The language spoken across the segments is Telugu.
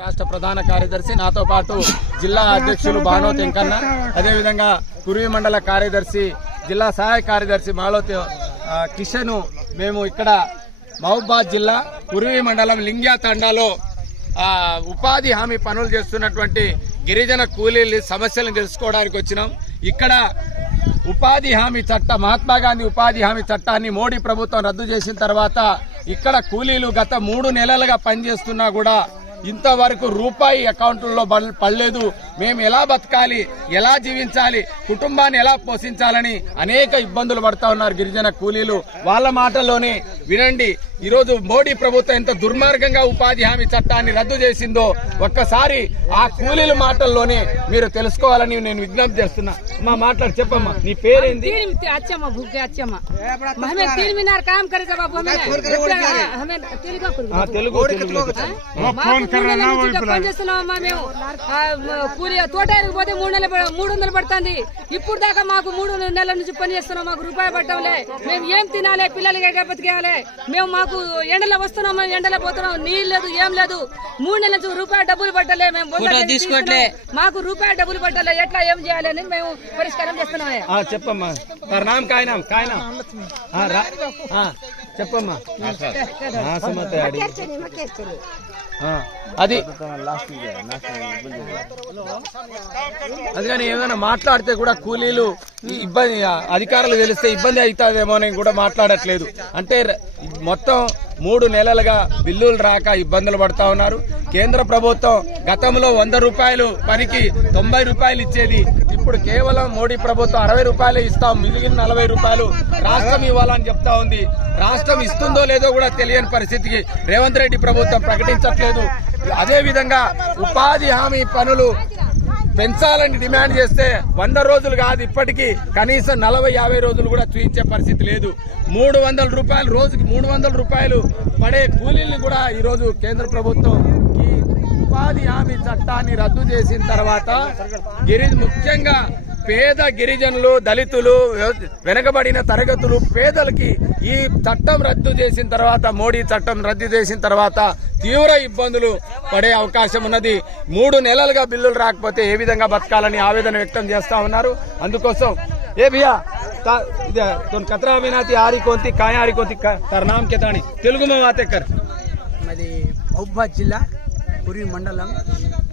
రాష్ట్ర ప్రధాన కార్యదర్శి నాతో పాటు జిల్లా అధ్యక్షులు బానోత్ వెంకన్న, అదేవిధంగా కురివి మండల కార్యదర్శి, జిల్లా సహాయ కార్యదర్శి మాలోత్ కిషన్, మేము ఇక్కడ మహబూబాద్ జిల్లా కురివి మండలం లింగ్యా తండాలో ఉపాధి హామీ పనులు చేస్తున్నటువంటి గిరిజన కూలీల సమస్యలను తెలుసుకోవడానికి వచ్చినాం. ఇక్కడ ఉపాధి హామీ చట్టం, మహాత్మా గాంధీ ఉపాధి హామీ చట్టాన్ని మోడీ ప్రభుత్వం రద్దు చేసిన తర్వాత ఇక్కడ కూలీలు గత 3 నెలలుగా పనిచేస్తున్నా కూడా ఇంతవరకు రూపాయి అకౌంట్లో పడలేదు. మేము ఎలా బతకాలి, ఎలా జీవించాలి, కుటుంబాన్ని ఎలా పోషించాలని అనేక ఇబ్బందులు పడతా ఉన్నారు గిరిజన కూలీలు. వాళ్ళ మాటల్లోనే వినండి. ఈరోజు మోడీ ప్రభుత్వం ఎంత దుర్మార్గంగా ఉపాధి హామీ చట్టాన్ని రద్దు చేసిందో ఒక్కసారి ఆ కూలీల మాటల్లోనే మీరు తెలుసుకోవాలని నేను విజ్ఞప్తి చేస్తున్నా. మా మాట్లాడి చెప్పమ్మా, నీ పేరేంది? తోటకి పోతే 300 పడుతుంది. ఇప్పుడు దాకా మాకు 3 నెలల నుంచి పని చేస్తున్నాం, మాకు రూపాయి పట్టంలే. మేము ఏం తినాలి, పిల్లలకి బతికేయాలి. మేము మాకు ఎండలో వస్తున్నాం, ఎండలో పోతున్నాం, నీళ్ళు లేదు, ఏం లేదు. 3 నెలల నుంచి రూపాయి డబ్బులు పట్టలే. మేము తీసుకోవట్లే, మాకు రూపాయి డబ్బులు పట్టలే. ఎట్లా ఏం చేయాలి అని మేము పరిష్కారం చేస్తున్నాం. చెప్పమ్మా, చెప్పమ్మా. అది కానీ ఏమైనా మాట్లాడితే కూడా కూలీలు ఇబ్బంది, అధికారులు తెలిస్తే ఇబ్బంది అవుతుందేమో అని కూడా మాట్లాడట్లేదు. అంటే మొత్తం 3 నెలలుగా బిల్లులు రాక ఇబ్బందులు పడతా ఉన్నారు. కేంద్ర ప్రభుత్వం గతంలో 100 రూపాయలు పనికి 90 రూపాయలు ఇచ్చేది. ఇప్పుడు కేవలం మోడీ ప్రభుత్వం 60 రూపాయలు ఇస్తాం, మిగిలిన 40 రూపాయలు రాష్ట్రం ఇవ్వాలని చెప్తా ఉంది. రాష్ట్రం ఇస్తుందో లేదో కూడా తెలియని పరిస్థితికి రేవంత్ రెడ్డి ప్రభుత్వం ప్రకటించట్లేదు. అదేవిధంగా ఉపాధి హామీ పనులు పెంచాలని డిమాండ్ చేస్తే 100 రోజులు కాదు, ఇప్పటికీ కనీసం 40-50 రోజులు కూడా చూయించే పరిస్థితి లేదు. 300 రూపాయలు రోజుకి 300 రూపాయలు పడే కూలీల్ని కూడా ఈరోజు కేంద్ర ప్రభుత్వం ఈ ఉపాధి హామీ చట్టాన్ని రద్దు చేసిన తర్వాత ముఖ్యంగా పేద గిరిజనులు, దళితులు, వెనుకబడిన తరగతులు, పేదలకి ఈ చట్టం రద్దు చేసిన తర్వాత, మోడీ చట్టం రద్దు చేసిన తర్వాత తీవ్ర ఇబ్బందులు పడే అవకాశం ఉన్నది. 3 నెలలుగా బిల్లులు రాకపోతే ఏ విధంగా బతకాలని ఆవేదన వ్యక్తం చేస్తా ఉన్నారు. అందుకోసం ఏ భయ్యా కతరా వినాతి ఆరి కొంతి కాయారి కొంతి నాम के तानी తెలుగు में बातें कर. మాది మహబూబాద్ జిల్లా కురివి మండలం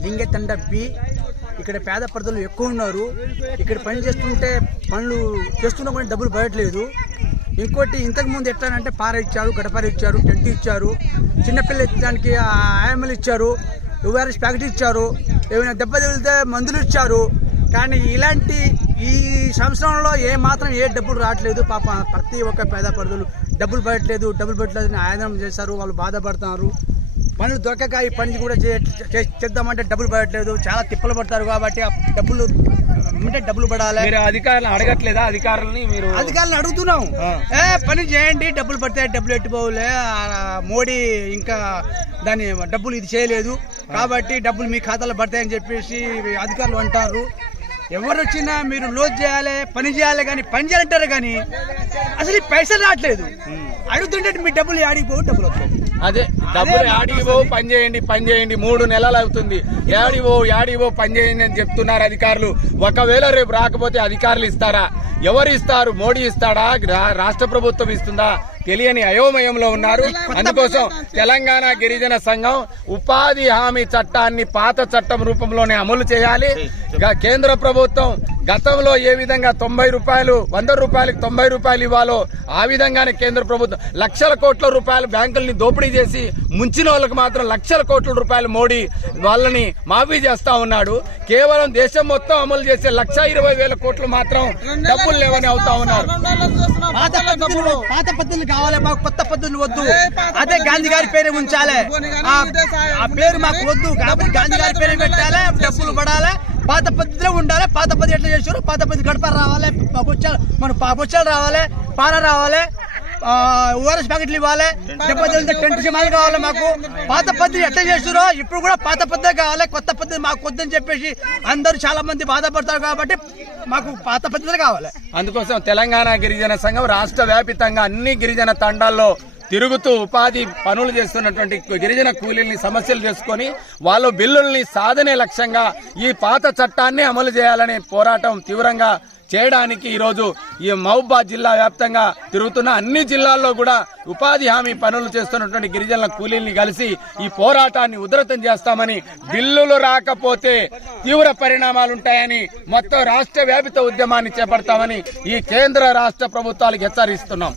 లింగతండ బి. ఇక్కడ పేద ప్రజలు ఎక్కువ ఉన్నారు. ఇక్కడ పని చేస్తుంటే పనులు చేస్తున్నా కూడా డబ్బులు పడట్లేదు. ఇంకోటి ఇంతకుముందు ఎట్లానంటే పార ఇచ్చారు, గడపార ఇచ్చారు, టెంట్ ఇచ్చారు, చిన్నపిల్లలు ఎత్తడానికి ఆయమ్మలు ఇచ్చారు, ఓఆర్ఎస్ ప్యాకెట్ ఇచ్చారు, ఏమైనా దెబ్బ తగిలితే మందులు ఇచ్చారు. కానీ ఇలాంటి ఈ సంవత్సరంలో ఏ డబ్బులు రావట్లేదు. పాప ప్రతి ఒక్క పేద ప్రజలు డబ్బులు పడట్లేదు అని ఆందోళన చేశారు. వాళ్ళు బాధపడుతున్నారు. పనులు దొరకక ఈ పని కూడా చేద్దామంటే డబ్బులు పడట్లేదు. చాలా తిప్పలు పడతారు. కాబట్టి ఆ డబ్బులు పడాలి. అధికారులను అడగట్లేదా? అధికారులను అడుగుతున్నాం, పని చేయండి, డబ్బులు పడితే డబ్బులు ఎట్టుకోలే. మోడీ ఇంకా దాని డబ్బులు ఇది చేయలేదు కాబట్టి డబ్బులు మీ ఖాతాలో పడతాయని చెప్పేసి అధికారులు అంటారు. ఎవరు వచ్చినా మీరు లోడ్ చేయాలి, పని చేయాలి, కానీ పని చేయాలంటారు. కానీ అసలు ఈ పైసలు రావట్లేదు. అడుగుతుంటే మీ డబ్బులు ఆడిపోవు, డబ్బులు వస్తాయి. అదే డబ్బులు ఆడివో పని చేయండి 3 నెలలు అవుతుంది. యాడివో పని చేయండి అని చెప్తున్నారు అధికారులు. ఒకవేళ రేపు రాకపోతే అధికారులు ఇస్తారా? ఎవరు ఇస్తారు? మోడీ ఇస్తాడా? రాష్ట్ర ప్రభుత్వం ఇస్తుందా? తెలియని అయోమయంలో ఉన్నారు. అందుకోసం తెలంగాణ గిరిజన సంఘం ఉపాధి హామీ చట్టాన్ని పాత చట్టం రూపంలోనే అమలు చేయాలి. కేంద్ర ప్రభుత్వం గతంలో ఏ విధంగా 90 రూపాయలు 100 రూపాయలకి 90 రూపాయలు ఇవ్వాలో ఆ విధంగానే కేంద్ర ప్రభుత్వం లక్షల కోట్ల రూపాయలు బ్యాంకుల్ని దోపిడీ చేసి ముంచిన వాళ్ళకి మాత్రం లక్షల కోట్ల రూపాయలు మోడీ వాళ్ళని మాఫీ చేస్తా ఉన్నాడు. కేవలం దేశం మొత్తం అమలు చేసే 1,20,000 కోట్లు మాత్రం డబ్బులు లేవని అవుతా ఉన్నారు. పాత పద్ధతులు కావాలి, మాకు కొత్త పద్ధతులు వద్దు. అదే గాంధీ గారి పేరే ఉంచాలి. ఆ పేరు మాకు వద్దు కాబట్టి గాంధీ గారి పేరే పెట్టాలి, డబ్బులు పడాలి, పాత పద్ధతిలో ఉండాలి. పాత పద్ధతి ఎట్లా చేశారు? పాత పద్ధతి గడప రావాలి, పాపొచ్చాలు రావాలి, పాల రావాలి, ఓఆర్ఎస్ ప్యాకెట్లు ఇవ్వాలి, దెబ్బతింటే టెంట్ సినిమాలు కావాలి. మాకు పాత పద్ధతి ఎట్లా చేస్తారో ఇప్పుడు కూడా పాత పద్ధతి కావాలి, కొత్త పద్ధతి మాకు వద్దని చెప్పేసి అందరూ చాలా మంది బాధపడతారు. కాబట్టి మాకు పాత పద్ధతులు కావాలి. అందుకోసం తెలంగాణ గిరిజన సంఘం రాష్ట్ర వ్యాపితంగా అన్ని గిరిజన తండాల్లో తిరుగుతూ ఉపాధి పనులు చేస్తున్నటువంటి గిరిజన కూలీల్ని సమస్యలు చేసుకొని వాళ్ళ బిల్లుల్ని సాధనే లక్ష్యంగా ఈ పాత చట్టాన్ని అమలు చేయాలనే పోరాటం తీవ్రంగా చేయడానికి ఈరోజు ఈ మహబూబాబాద్ జిల్లా వ్యాప్తంగా తిరుగుతున్న అన్ని జిల్లాల్లో కూడా ఉపాధి హామీ పనులు చేస్తున్నటువంటి గిరిజనుల కూలీల్ని కలిసి ఈ పోరాటాన్ని ఉధృతం చేస్తామని, బిల్లులు రాకపోతే తీవ్ర పరిణామాలుంటాయని మొత్తం రాష్ట్ర వ్యాపిత ఉద్యమాన్ని చేపడతామని ఈ కేంద్ర రాష్ట్ర ప్రభుత్వాలకు హెచ్చరిస్తున్నాం.